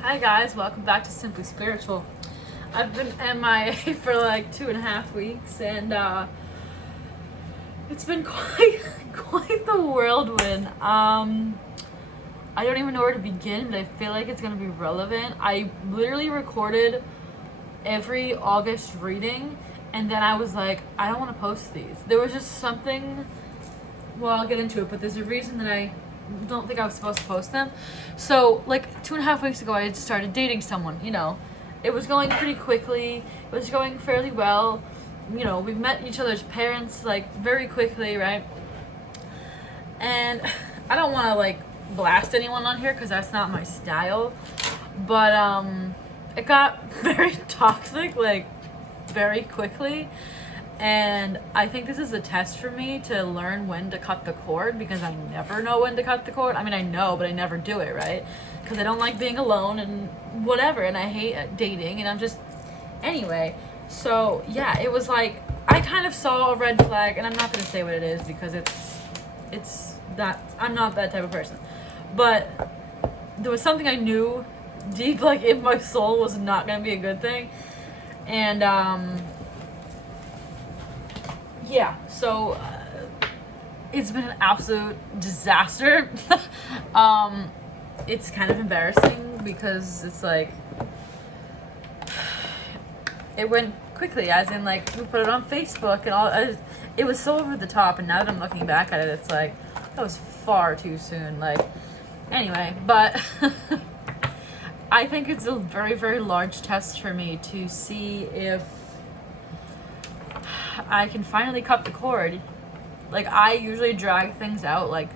Hi guys, welcome back to Simply Spiritual. I've been MIA for like 2.5 weeks and it's been quite the whirlwind. I don't even know where to begin, but I feel like it's gonna be relevant. I literally recorded every August reading and then I was like, I don't want to post these. There was just something, well, I'll get into it, but there's a reason that I don't think I was supposed to post them. So like 2.5 weeks ago I had started dating someone, it was going pretty quickly, it was going fairly well, we met each other's parents like very quickly, right? And I don't want to like blast anyone on here because that's not my style, but it got very toxic like very quickly. And I think this is a test for me to learn when to cut the cord, because I never know when to cut the cord. I mean, I know, but I never do it, right? Because I don't like being alone and whatever, and I hate dating, and I'm just... Anyway, so yeah, it was like, I kind of saw a red flag, and I'm not going to say what it is because it's that, I'm not that type of person. But there was something I knew deep, like in my soul, was not going to be a good thing. And, yeah, so it's been an absolute disaster. It's kind of embarrassing because it's like, it went quickly, as in like we put it on Facebook and all. It was so over the top, and now that I'm looking back at it, it's like that was far too soon. Like, anyway, but I think it's a very, very large test for me to see if I can finally cut the cord. Like, I usually drag things out like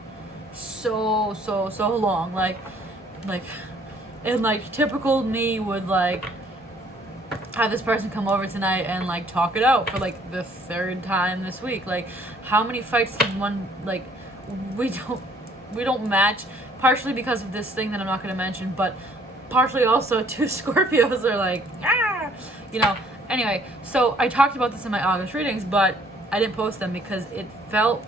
so long, like and like typical me would like have this person come over tonight and like talk it out for like the third time this week. Like, how many fights did one, like, we don't match, partially because of this thing that I'm not going to mention, but partially also two Scorpios are like, Anyway, so I talked about this in my August readings, but I didn't post them because it felt...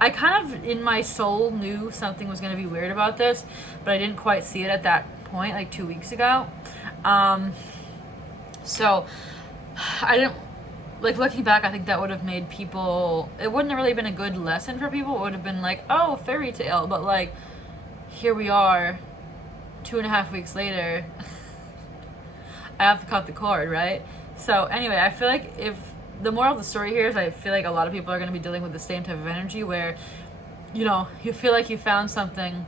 I kind of, in my soul, knew something was going to be weird about this, but I didn't quite see it at that point, like 2 weeks ago. So, I didn't... Like, looking back, I think that would have made people... It wouldn't have really been a good lesson for people. It would have been like, oh, fairy tale. But, like, here we are, 2.5 weeks later. I have to cut the cord, right? So anyway, I feel like if the moral of the story here is, I feel like a lot of people are going to be dealing with the same type of energy where, you feel like you found something.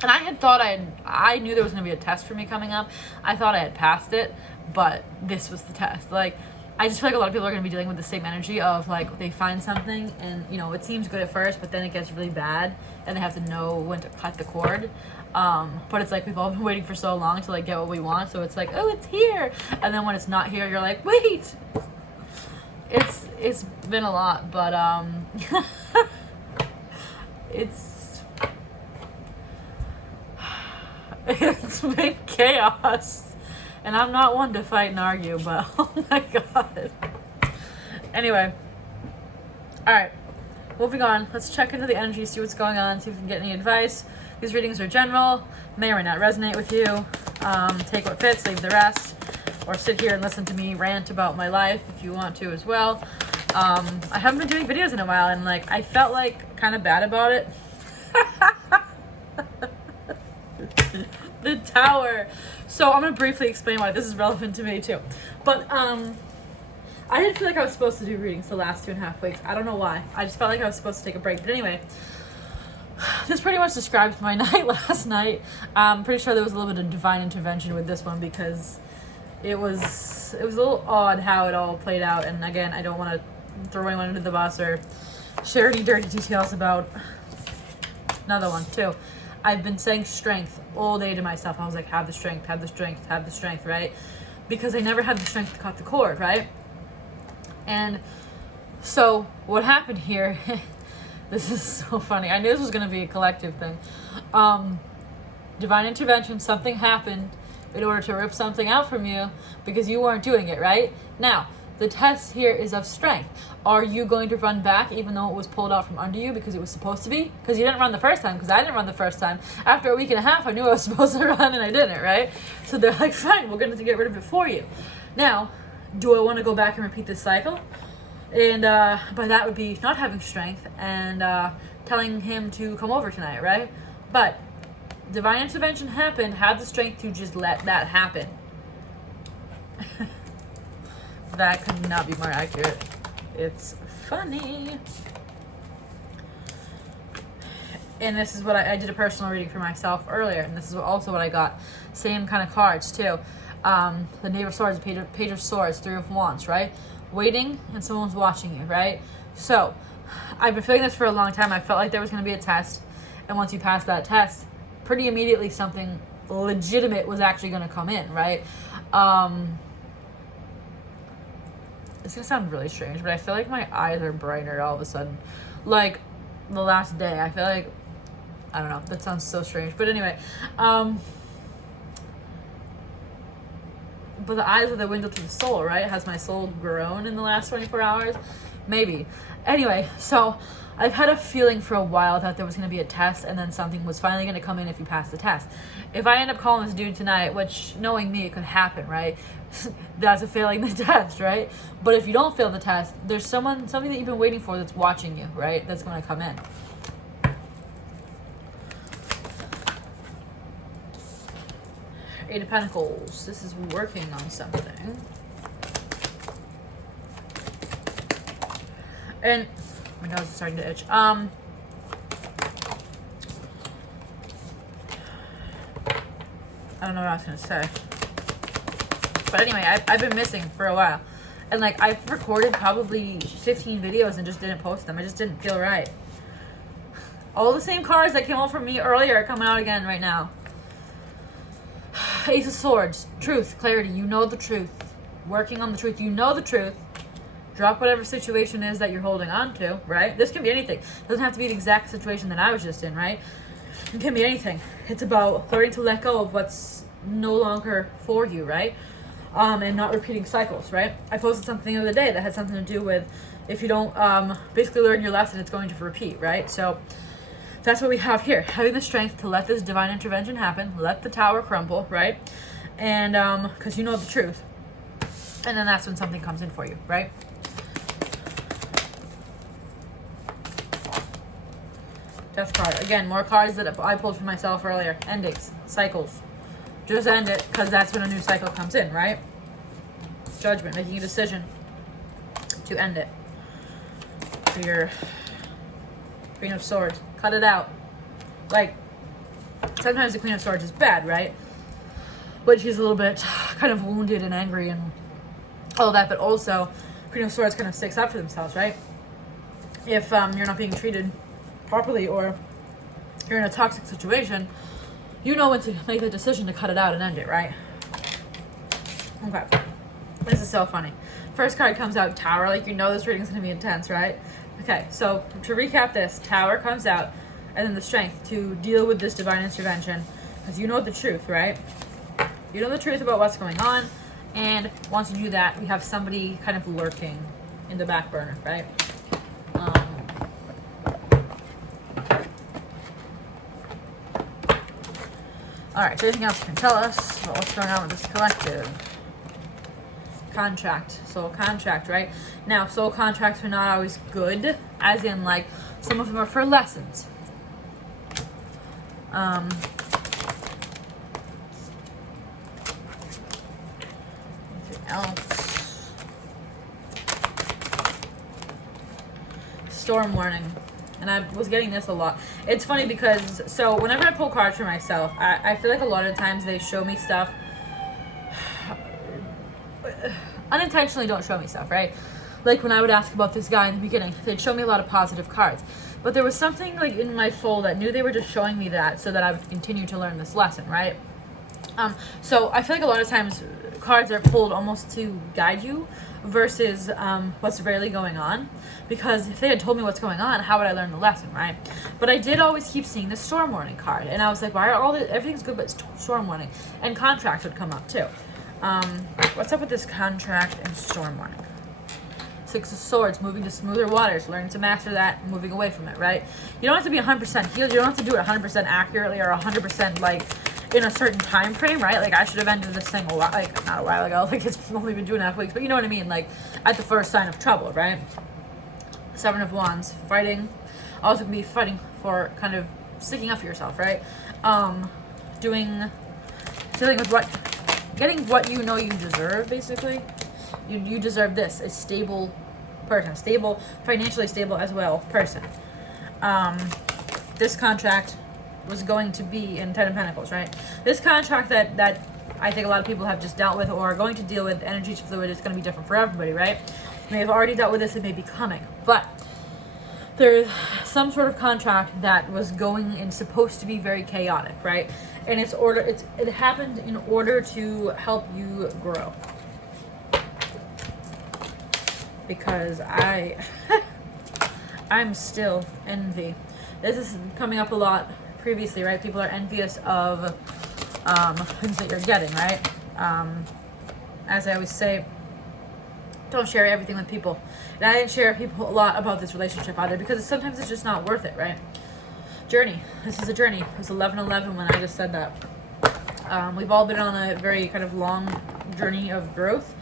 And I had thought I knew there was going to be a test for me coming up. I thought I had passed it, but this was the test. Like, I just feel like a lot of people are going to be dealing with the same energy of like, they find something and, it seems good at first, but then it gets really bad and they have to know when to cut the cord. But it's like, we've all been waiting for so long to like get what we want, so it's like, oh, it's here, and then when it's not here, you're like, wait. It's been a lot, but it's been chaos, and I'm not one to fight and argue, but oh my god. Anyway, all right, moving on. Let's check into the energy, see what's going on, see if we can get any advice. These readings are general, may or may not resonate with you. Take what fits, leave the rest, or sit here and listen to me rant about my life if you want to as well. I haven't been doing videos in a while, and like I felt like kind of bad about it. The tower. So I'm gonna briefly explain why this is relevant to me too. But I didn't feel like I was supposed to do readings the last 2.5 weeks. I don't know why. I just felt like I was supposed to take a break. But anyway, this pretty much describes my night last night. I'm pretty sure there was a little bit of divine intervention with this one because it was a little odd how it all played out. And again, I don't want to throw anyone under the bus or share any dirty details about another one too. I've been saying strength all day to myself. I was like, have the strength, have the strength, have the strength, right? Because I never had the strength to cut the cord, right? And so what happened here... This is so funny. I knew this was going to be a collective thing. Divine intervention, something happened in order to rip something out from you because you weren't doing it, right? Now, The test here is of strength. Are you going to run back even though it was pulled out from under you because it was supposed to be? Because you didn't run the first time, because I didn't run the first time. After a week and a half, I knew I was supposed to run and I didn't, right? So they're like, fine, we're going to get rid of it for you. Now, do I want to go back and repeat this cycle? And by that would be not having strength and telling him to come over tonight, right? But divine intervention happened, had the strength to just let that happen. That could not be more accurate. It's funny. And this is what I did a personal reading for myself earlier, and this is also what I got. Same kind of cards too. The Knave of Swords, Page of Swords, Three of Wands, right? Waiting and someone's watching you, right? So I've been feeling this for a long time. I felt like there was going to be a test, and once you pass that test, pretty immediately something legitimate was actually going to come in, right? It's gonna sound really strange, but I feel like my eyes are brighter all of a sudden. Like the last day, I feel like, I don't know, that sounds so strange. But anyway, but the eyes are the window to the soul, right? Has my soul grown in the last 24 hours? Maybe. Anyway, so I've had a feeling for a while that there was going to be a test and then something was finally going to come in if you pass the test. If I end up calling this dude tonight, which knowing me, it could happen, right? That's a failing the test, right? But if you don't fail the test, there's something that you've been waiting for that's watching you, right? That's going to come in. Eight of Pentacles. This is working on something. And my nose is starting to itch. I don't know what I was going to say. But anyway, I've been missing for a while. And like, I've recorded probably 15 videos and just didn't post them. I just didn't feel right. All the same cards that came out from me earlier are coming out again right now. Ace of Swords. Truth. Clarity. You know the truth. Working on the truth. You know the truth. Drop whatever situation is that you're holding on to, right? This can be anything. It doesn't have to be the exact situation that I was just in, right? It can be anything. It's about learning to let go of what's no longer for you, right? And not repeating cycles, right? I posted something the other day that had something to do with if you don't basically learn your lesson, it's going to repeat, right? So that's what we have here. Having the strength to let this divine intervention happen, let the tower crumble, right? And because you know the truth. And then that's when something comes in for you, right? Death card. Again, more cards that I pulled for myself earlier. Endings. Cycles. Just end it, because that's when a new cycle comes in, right? Judgment. Making a decision to end it. For your Queen of Swords. Cut it out. Like, sometimes the Queen of Swords is bad, right? But she's a little bit kind of wounded and angry and all that. But also, Queen of Swords kind of sticks up for themselves, right? If you're not being treated properly or you're in a toxic situation, you know when to make the decision to cut it out and end it, right? Okay. This is so funny. First card comes out, Tower. Like, you know this reading's going to be intense, right? Okay, so to recap this, Tower comes out, and then the strength to deal with this divine intervention. Because you know the truth, right? You know the truth about what's going on, and once you do that, you have somebody kind of lurking in the back burner, right? Alright, so anything else you can tell us about what's going on with this collective? Contract. Soul contract, right? Now, soul contracts are not always good, as in, like, some of them are for lessons. Anything else? Storm warning. And I was getting this a lot. It's funny because, so whenever I pull cards for myself, I feel like a lot of times they show me stuff. Unintentionally don't show me stuff, right? Like when I would ask about this guy in the beginning, they'd show me a lot of positive cards. But there was something like in my soul that knew they were just showing me that so that I would continue to learn this lesson, right? So I feel like a lot of times cards are pulled almost to guide you versus what's really going on. Because if they had told me what's going on, how would I learn the lesson, right? But I did always keep seeing the storm warning card. And I was like, why are everything's good but storm warning? And contract would come up too. What's up with this contract and storm warning? Six of Swords, moving to smoother waters, learning to master that, moving away from it, right? You don't have to be 100% healed. You don't have to do it 100% accurately or 100% like in a certain time frame, right? Like I should have ended this thing a while, like not a while ago. Like it's only been 2.5 weeks, but you know what I mean? Like at the first sign of trouble, right? Seven of Wands, fighting. Also can be fighting for kind of sticking up for yourself, right? Dealing with getting what you know you deserve, basically. You deserve this, a stable person, stable, financially stable as well person. This contract was going to be in Ten of Pentacles, right? This contract that I think a lot of people have just dealt with or are going to deal with, energy fluid, is going to be different for everybody, right? They have already dealt with this, it may be coming, but there's some sort of contract that was going and supposed to be very chaotic, right? And it happened in order to help you grow. Because I'm still envy. This is coming up a lot previously, right? People are envious of things that you're getting, right? As I always say, don't share everything with people. And I didn't share people a lot about this relationship either because sometimes it's just not worth it, right? Journey. This is a journey. It was 11/11 when I just said that. We've all been on a very kind of long journey of growth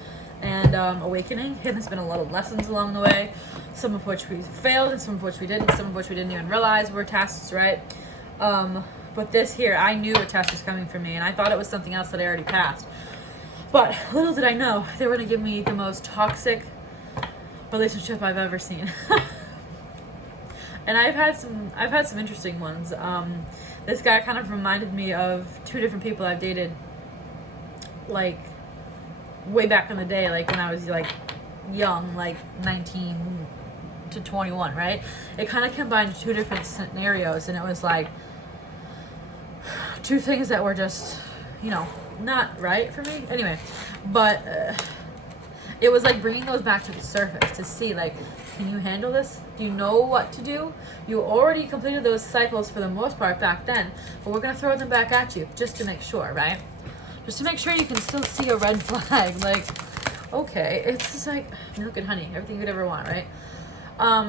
and awakening, and there's been a lot of lessons along the way, some of which we failed and some of which we didn't, some of which we didn't even realize were tests, right? But this here, I knew a test was coming for me, and I thought it was something else that I already passed. But little did I know, they were going to give me the most toxic relationship I've ever seen. And I've had some interesting ones. This guy kind of reminded me of two different people I've dated, like, way back in the day, like when I was like young, like 19 to 21, right? It kind of combined two different scenarios, and it was like two things that were just, you know, not right for me. Anyway, but it was like bringing those back to the surface to see, like, can you handle this? Do you know what to do? You already completed those cycles for the most part back then, but we're going to throw them back at you just to make sure, right? Just to make sure you can still see a red flag. Like, okay, it's just like milk and honey, everything you'd ever want, right?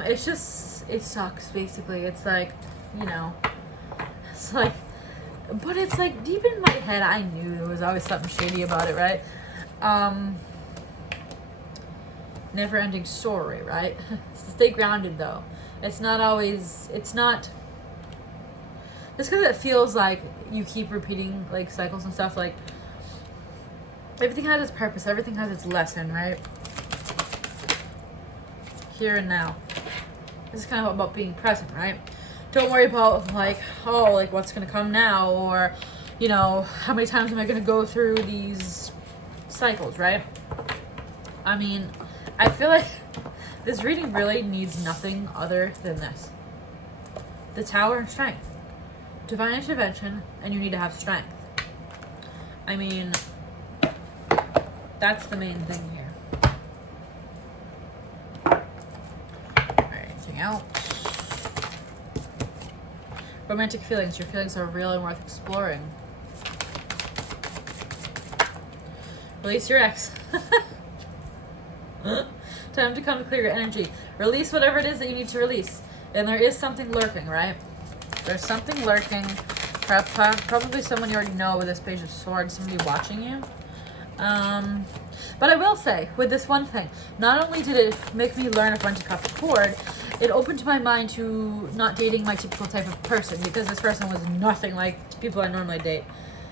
It's just, it sucks, basically. It's like, you know, it's like, but it's like deep in my head, I knew there was always something shady about it, right? Never ending story, right? Stay grounded, though. It's not always, it's not, just because it feels like you keep repeating, like, cycles and stuff, like, everything has its purpose, everything has its lesson, right? Here and now. This is kind of about being present, right? Don't worry about, like, oh, like, what's going to come now, or, you know, how many times am I going to go through these cycles, right? I mean, I feel like this reading really needs nothing other than this. The Tower and strength. Divine intervention, and you need to have strength. I mean, that's the main thing here. Alright, anything else? Romantic feelings. Your feelings are real and worth exploring. Release your ex. Time to come to clear your energy. Release whatever it is that you need to release. And there is something lurking, right? There's something lurking. Probably someone you already know with this Page of Swords. Somebody watching you. But I will say, with this one thing, not only did it make me learn of when to cut the cord, it opened my mind to not dating my typical type of person, because this person was nothing like people I normally date.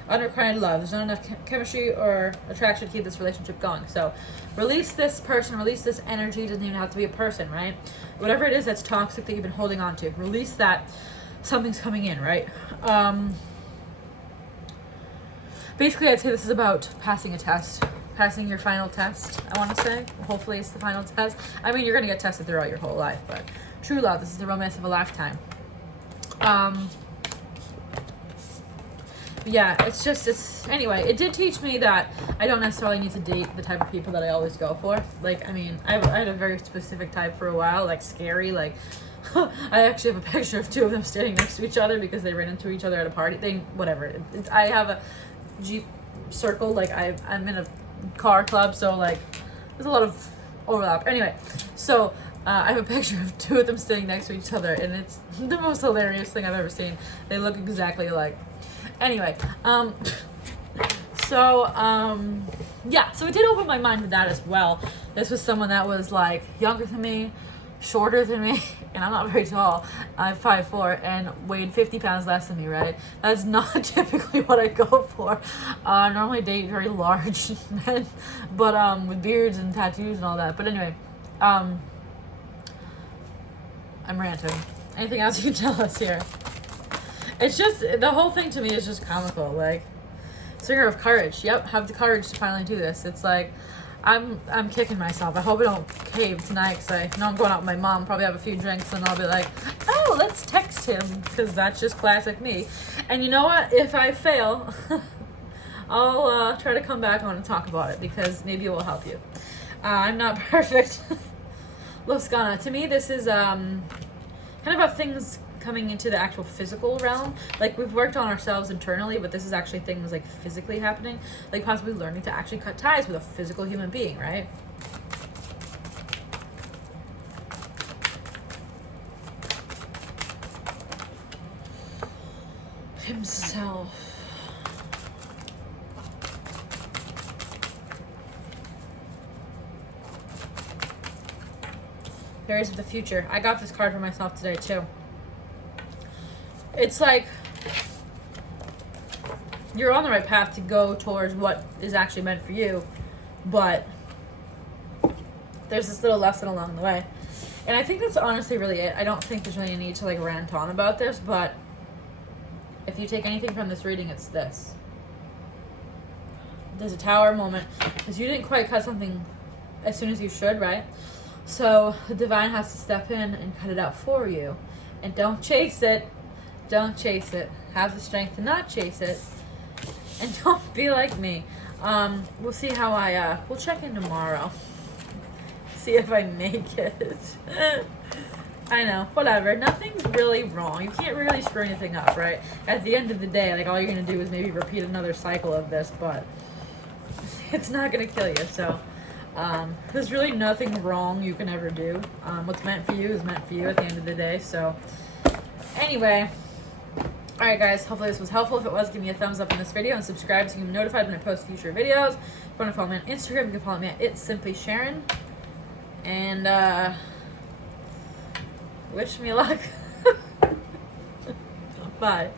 Unrequited love. There's not enough chemistry or attraction to keep this relationship going. So release this person, release this energy. It doesn't even have to be a person, right? Whatever it is that's toxic that you've been holding on to, release that. Something's coming in, right? Basically, I'd say this is about passing a test. Passing your final test, I want to say. Hopefully it's the final test. I mean, you're going to get tested throughout your whole life, but true love, this is the romance of a lifetime. Yeah, anyway, it did teach me that I don't necessarily need to date the type of people that I always go for. Like, I mean, I had a very specific type for a while, like scary, like, I actually have a picture of two of them standing next to each other because they ran into each other at a party. Whatever. I have a Jeep circle, like, I'm in a car club, so, like, there's a lot of overlap. Anyway, so I have a picture of two of them sitting next to each other, and it's the most hilarious thing I've ever seen. They look exactly alike. Anyway, yeah, so it did open my mind to that as well. This was someone that was like younger than me, shorter than me, and I'm not very tall. I'm 5'4" and weighed 50 pounds less than me, right? That's not typically what I go for. I normally date very large men, but with beards and tattoos and all that. But anyway, I'm ranting. Anything else you can tell us here? It's just, the whole thing to me is just comical. Like, singer of courage. Yep, have the courage to finally do this. It's like, I'm kicking myself. I hope I don't cave tonight, because I know I'm going out with my mom, probably have a few drinks, and I'll be like, oh, let's text him, because that's just classic me. And you know what? If I fail, I'll try to come back on and talk about it, because maybe it will help you. I'm not perfect. Loscana. To me, this is kind of about things coming into the actual physical realm. Like, we've worked on ourselves internally, but this is actually things like physically happening, like possibly learning to actually cut ties with a physical human being, right? Himself. Aries of the future. I got this card for myself today too. It's like you're on the right path to go towards what is actually meant for you, but there's this little lesson along the way. And I think that's honestly really it. I don't think there's really a need to like rant on about this, but if you take anything from this reading, it's this. There's a tower moment, because you didn't quite cut something as soon as you should, right? So the divine has to step in and cut it out for you. And don't chase it. Don't chase it. Have the strength to not chase it. And don't be like me. We'll see how we'll check in tomorrow. See if I make it. I know, whatever. Nothing's really wrong. You can't really screw anything up, right? At the end of the day, like, all you're gonna do is maybe repeat another cycle of this, but it's not gonna kill you, so. There's really nothing wrong you can ever do. What's meant for you is meant for you at the end of the day, so. Anyway. Alright guys, hopefully this was helpful. If it was, give me a thumbs up in this video and subscribe so you can be notified when I post future videos. If you want to follow me on Instagram, you can follow me at It's Simply Sharon. And wish me luck. Bye.